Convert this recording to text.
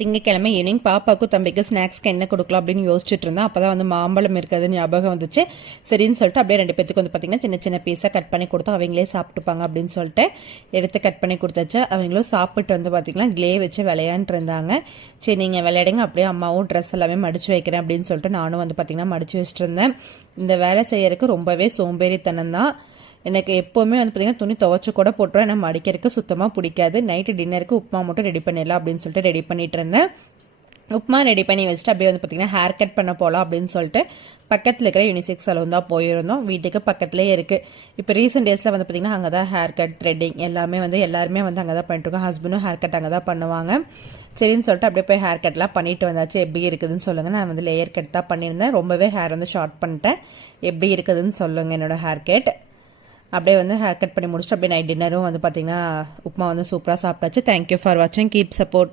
திங்கக்கிழமை ஈவினிங் பாப்பாவுக்கும் தம்பிக்கும் ஸ்நாக்ஸ்க்கு என்ன கொடுக்கலாம் அப்படின்னு யோசிச்சுட்டு இருந்தேன். அப்போ தான் வந்து மாம்பழம் இருக்கிறது ஞாபகம் வந்துச்சு. சரின்னு சொல்லிட்டு அப்படியே 2 பேத்துக்கு வந்து பார்த்திங்கன்னா சின்ன சின்ன பீஸாக கட் பண்ணி கொடுத்தோம். அவங்களே சாப்பிட்டுப்பாங்க அப்படின்னு சொல்லிட்டு எடுத்து கட் பண்ணி கொடுத்தாச்சு. அவங்களும் சாப்பிட்டு வந்து பார்த்திங்கன்னா க்ளே வச்சு விளையாண்டு இருந்தாங்க. சரி நீங்கள் விளையாடுங்க, அப்படியே அம்மாவும் ட்ரெஸ் எல்லாமே மடித்து வைக்கிறேன் அப்படின்னு சொல்லிட்டு நானும் வந்து பார்த்திங்கன்னா மடித்து வச்சுட்டு இருந்தேன். இந்த வேலை செய்யறதுக்கு ரொம்பவே சோம்பேறித்தனம் தான். எனக்கு எப்போவுமே வந்து பார்த்திங்கன்னா துணி துவைச்சி கூட போட்டுரும். ஏன்னா மடிக்கிறதுக்கு சுத்தமாக பிடிக்காது. நைட்டு டின்னருக்கு உப்புமா மட்டும் ரெடி பண்ணிடலாம் அப்படின்னு சொல்லிட்டு ரெடி பண்ணிட்டு இருந்தேன். உப்புமா ரெடி பண்ணி வச்சுட்டு அப்படியே வந்து பார்த்திங்கன்னா ஹேர் கட் பண்ண போகலாம் அப்படின்னு சொல்லிட்டு பக்கத்தில் இருக்கிற யூனிசெக்ஸ் சலூன் தான் போயிருந்தோம். வீட்டுக்கு பக்கத்துலேயே இருக்குது. இப்போ ரீசெண்ட் டேஸில் வந்து பார்த்திங்கன்னா அங்கே தான் ஹேர் கட், த்ரெட்டிங் எல்லாருமே வந்து அங்கே தான் பண்ணிட்டுருக்கோம். ஹஸ்பண்டும் ஹேர் கட் அங்கே தான் பண்ணுவாங்க. சரின்னு சொல்லிட்டு அப்படியே போய் ஹேர் கட்லாம் பண்ணிட்டு வந்தாச்சு. எப்படி இருக்குதுன்னு சொல்லுங்கள். நான் வந்து லேயர் கட் தான் பண்ணியிருந்தேன். ரொம்பவே ஹேர் வந்து ஷார்ட் பண்ணிட்டேன். எப்படி இருக்குதுன்னு சொல்லுங்கள் என்னோடய ஹேர் கட். அப்படியே வந்து ஹேர் கட் பண்ணி முடிச்சுட்டு அப்படியே நைட் டின்னரும் வந்து பார்த்திங்கன்னா உப்புமா வந்து சூப்பராக சாப்பிட்டாச்சு. தேங்க்யூ ஃபார் வாட்சிங். Keep support.